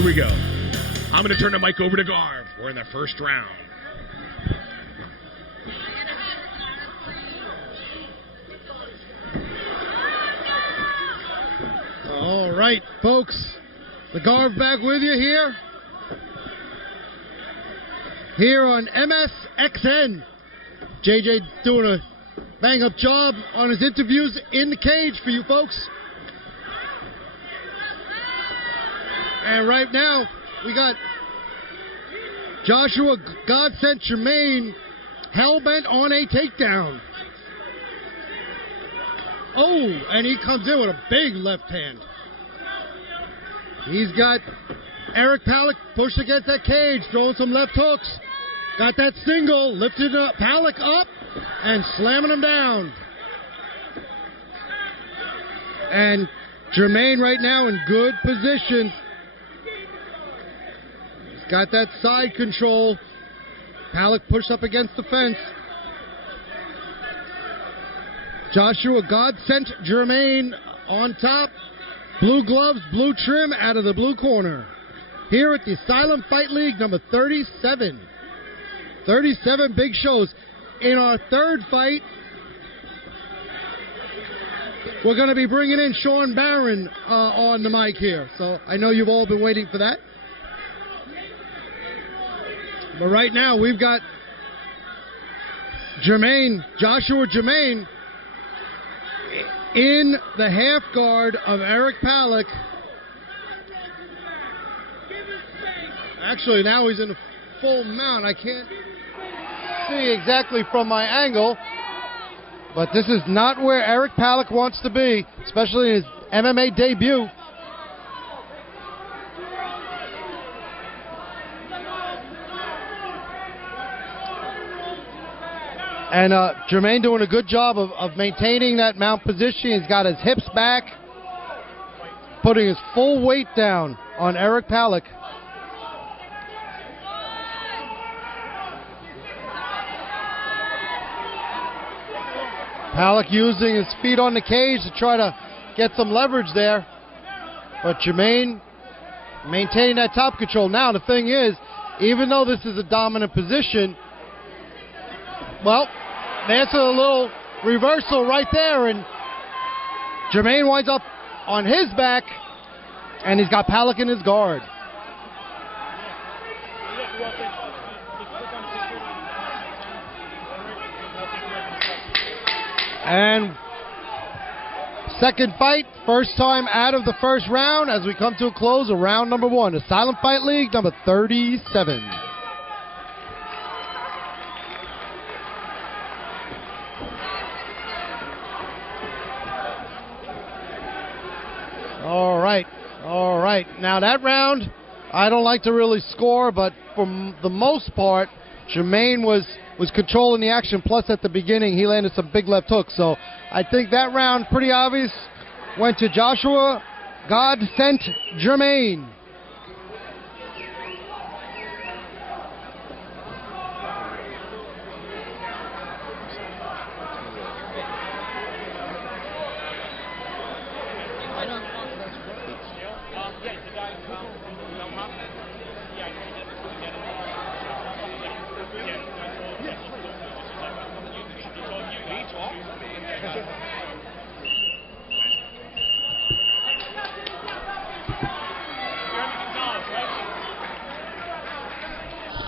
here we go. I'm going to turn the mic over to Garv. We're in the first round. All right, folks. The Garv back with you here. Here on MSXN. JJ doing a bang-up job on his interviews in the cage for you folks. And right now, we got Joshua God sent Germain hell-bent on a takedown. Oh, and he comes in with a big left hand. He's got Eric Palek pushed against that cage, throwing some left hooks. Got that single, lifted up, Palek up, and slamming him down. And Germain right now in good position. He's got that side control. Palek pushed up against the fence. Joshua God sent Germain on top. Blue gloves, blue trim out of the blue corner. Here at the Asylum Fight League, number 37. 37 big shows. In our third fight, we're going to be bringing in Sean Barron on the mic here. So I know you've all been waiting for that. But right now, we've got Joshua Germain, in the half guard of Eric Palek. Actually, now he's in a full mount. I can't see exactly from my angle, but this is not where Eric Palek wants to be, especially in his MMA debut. And Germain doing a good job of maintaining that mount position. He's got his hips back, putting his full weight down on Eric Palek. Palek using his feet on the cage to try to get some leverage there. But Germain maintaining that top control. Now the thing is, even though this is a dominant position, well, there's a little reversal right there, and Germain winds up on his back, and he's got Palek in his guard. And second fight, first time out of the first round as we come to a close of round number one. Asylum Fight League number 37. All right. Now that round, I don't like to really score, but for the most part, Germain was controlling the action. Plus, at the beginning, he landed some big left hooks. So I think that round, pretty obvious, went to Joshua God sent Germain.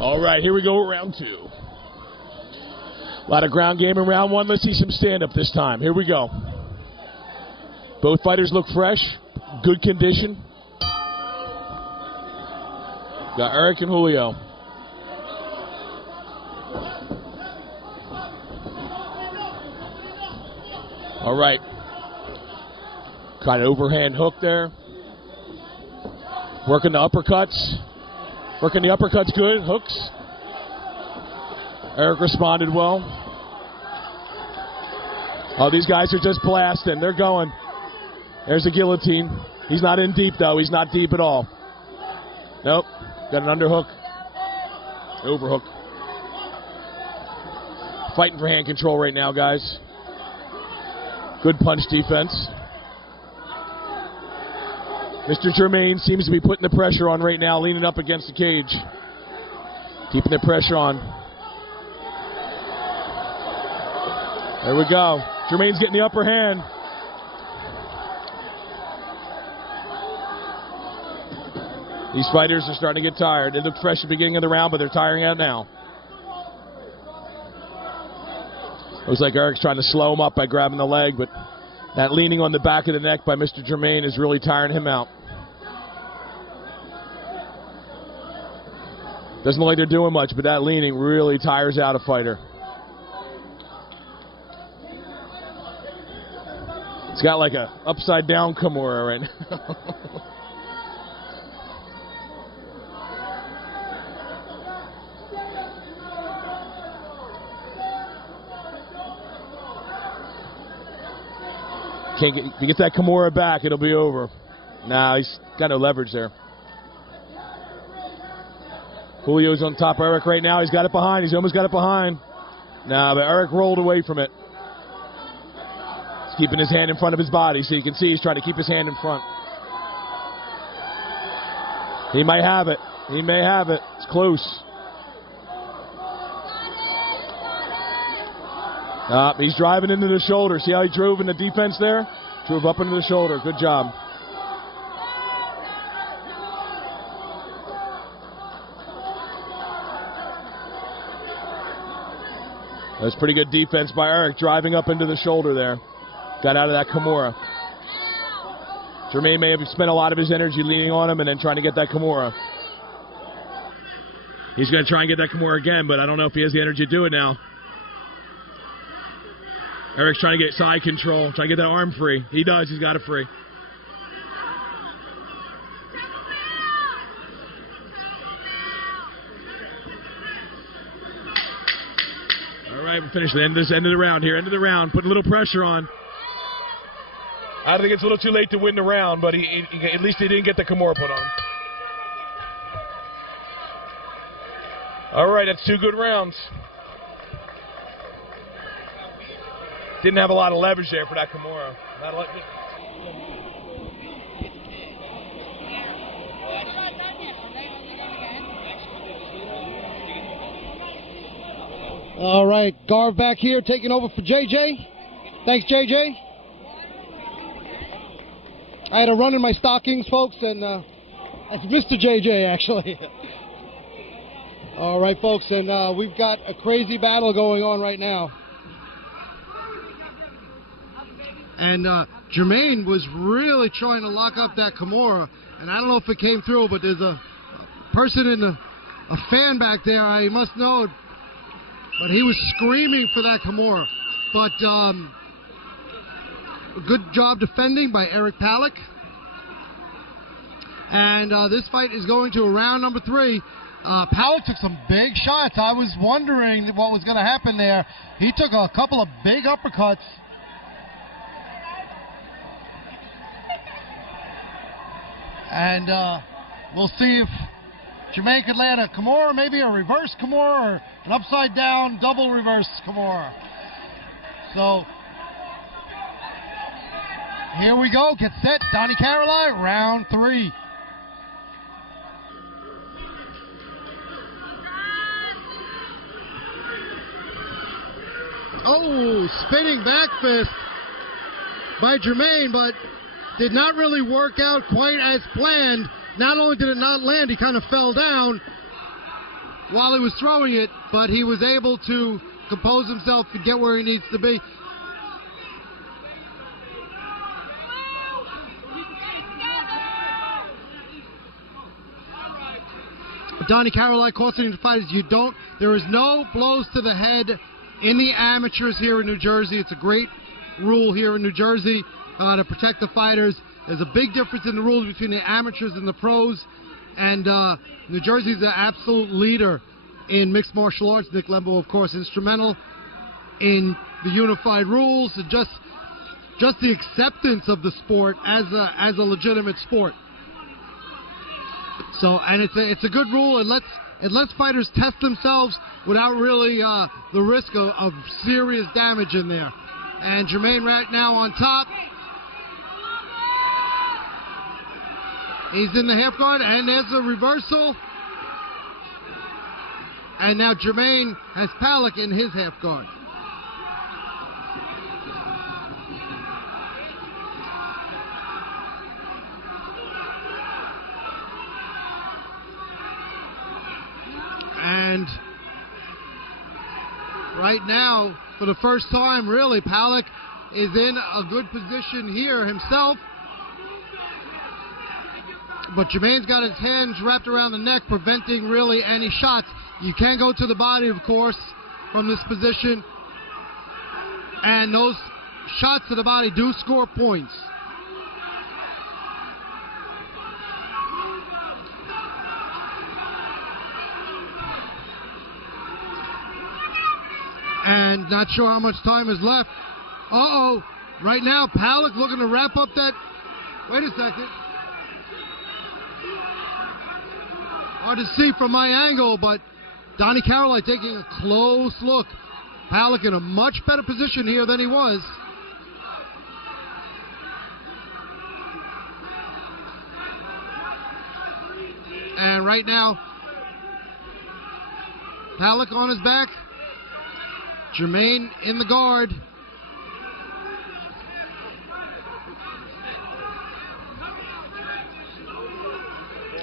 All right, here we go, round two. A lot of ground game in round one. Let's see some stand-up this time. Here we go. Both fighters look fresh, good condition. Got Eric and Julio. All right. Kind of overhand hook there. Working the uppercuts. Working the uppercuts good. Hooks. Eric responded well. Oh, these guys are just blasting. They're going. There's a guillotine. He's not in deep, though. He's not deep at all. Nope. Got an underhook. Overhook. Fighting for hand control right now, guys. Good punch defense. Mr. Germain seems to be putting the pressure on right now, leaning up against the cage. Keeping the pressure on. There we go. Germain's getting the upper hand. These fighters are starting to get tired. They looked fresh at the beginning of the round, but they're tiring out now. Looks like Eric's trying to slow him up by grabbing the leg, but that leaning on the back of the neck by Mr. Germain is really tiring him out. Doesn't look like they're doing much, but that leaning really tires out a fighter. It's got like a upside down Kimura right now. If you get that Kimura back, it'll be over. Nah, he's got no leverage there. Julio's on top of Eric right now. He's got it behind. He's almost got it behind. Nah, but Eric rolled away from it. He's keeping his hand in front of his body, so you can see he's trying to keep his hand in front. He might have it. He may have it. It's close. He's driving into the shoulder. See how he drove in the defense there? Drove up into the shoulder. Good job. That's pretty good defense by Eric, driving up into the shoulder there. Got out of that Kimura. Germain may have spent a lot of his energy leaning on him and then trying to get that Kimura. He's going to try and get that Kimura again, but I don't know if he has the energy to do it now. Eric's trying to get side control, trying to get that arm free. He does. He's got it free. All right, we're finished. End of the round here. End of the round. Put a little pressure on. I think it's a little too late to win the round, but at least he didn't get the Kimura put on. All right, that's 2 good rounds. Didn't have a lot of leverage there for that Kimura. Not a lot. All right, Garv back here taking over for JJ. Thanks, JJ. I had a run in my stockings, folks, and that's Mr. JJ, actually. All right, folks, and we've got a crazy battle going on right now. And Germain was really trying to lock up that Kimura, and I don't know if it came through, but there's a person in a fan back there, I must know, but he was screaming for that Kimura. But a good job defending by Eric Palek. And this fight is going to round number 3. Palek took some big shots. I was wondering what was going to happen there. He took a couple of big uppercuts. And we'll see if Germain could land a Kimura, maybe a reverse Kimura, or an upside down double reverse Kimura. So here we go. Get set. Donnie Caroline, round 3. Oh, spinning back fist by Germain, but did not really work out quite as planned. Not only did it not land, he kind of fell down while he was throwing it, but he was able to compose himself and get where he needs to be. Donnie Caroline cautioning the fighters, there is no blows to the head in the amateurs here in New Jersey. It's a great rule here in New Jersey to protect the fighters. There's a big difference in the rules between the amateurs and the pros, and New Jersey's the absolute leader in mixed martial arts. Nick Lembo, of course, instrumental in the unified rules and just the acceptance of the sport as a legitimate sport. So, and it's a good rule. It lets fighters test themselves without really the risk of serious damage in there. And Germain right now on top. He's in the half guard, and there's a reversal. And now Germain has Palek in his half guard. And right now, for the first time, really, Palek is in a good position here himself. But Germain's got his hands wrapped around the neck, preventing really any shots. You can go to the body, of course, from this position. And those shots to the body do score points. And not sure how much time is left. Uh-oh. Right now, Palek looking to wrap up that... Wait a second. Hard to see from my angle, but Donnie Caroline taking a close look. Palek in a much better position here than he was. And right now, Palek on his back. Germain in the guard.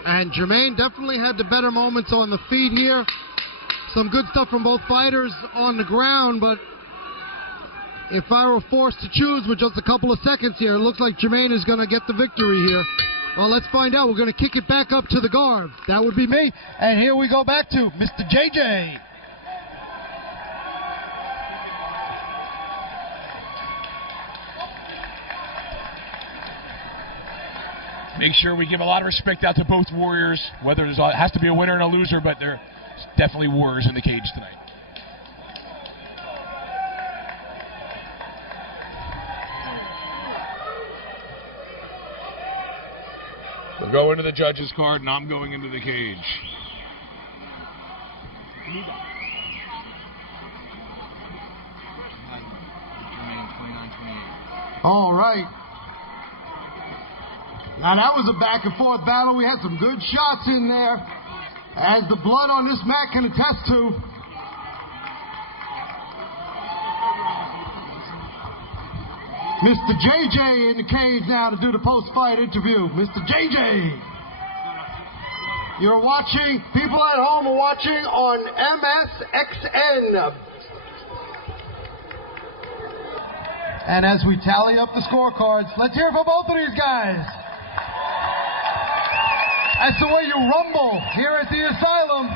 And Germain definitely had the better moments on the feet here. Some good stuff from both fighters on the ground, but if I were forced to choose with just a couple of seconds here, it looks like Germain is going to get the victory here. Well, let's find out. We're going to kick it back up to the guard. That would be me. And here we go back to Mr. JJ. Make sure we give a lot of respect out to both warriors, whether it has to be a winner and a loser, but there's definitely warriors in the cage tonight. We'll go into the judges' card, and I'm going into the cage. All right. Now that was a back and forth battle. We had some good shots in there, as the blood on this mat can attest to. Mr. JJ in the cage now to do the post-fight interview. Mr. JJ. You're watching, people at home are watching on MSXN. And as we tally up the scorecards, let's hear for both of these guys. That's the way you rumble here at the Asylum.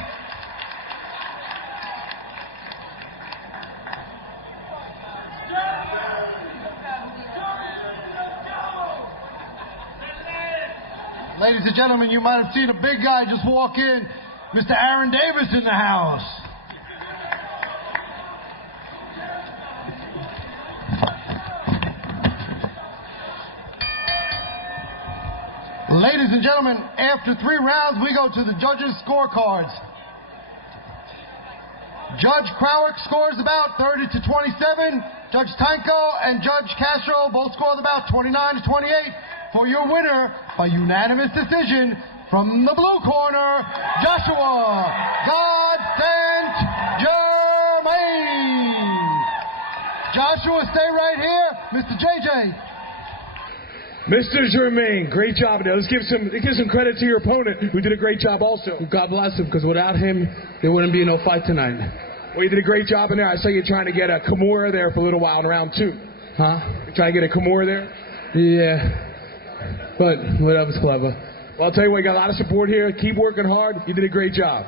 Ladies and gentlemen, you might have seen a big guy just walk in. Mr. Aaron Davis in the house. Ladies and gentlemen, after 3 rounds, we go to the judges' scorecards. Judge Krawick scores about 30 to 27. Judge Tanko and Judge Castro both scored about 29 to 28. For your winner, by unanimous decision, from the blue corner, Joshua God sent Germain. Joshua, stay right here. Mr. JJ. Mr. Germain, great job today. Let's give some credit to your opponent, who did a great job also. God bless him, because without him, there wouldn't be no fight tonight. Well, you did a great job in there. I saw you trying to get a Kimura there for a little while in round 2. Huh? You trying to get a Kimura there? Yeah. But whatever's clever. Well, I'll tell you what, you got a lot of support here. Keep working hard. You did a great job.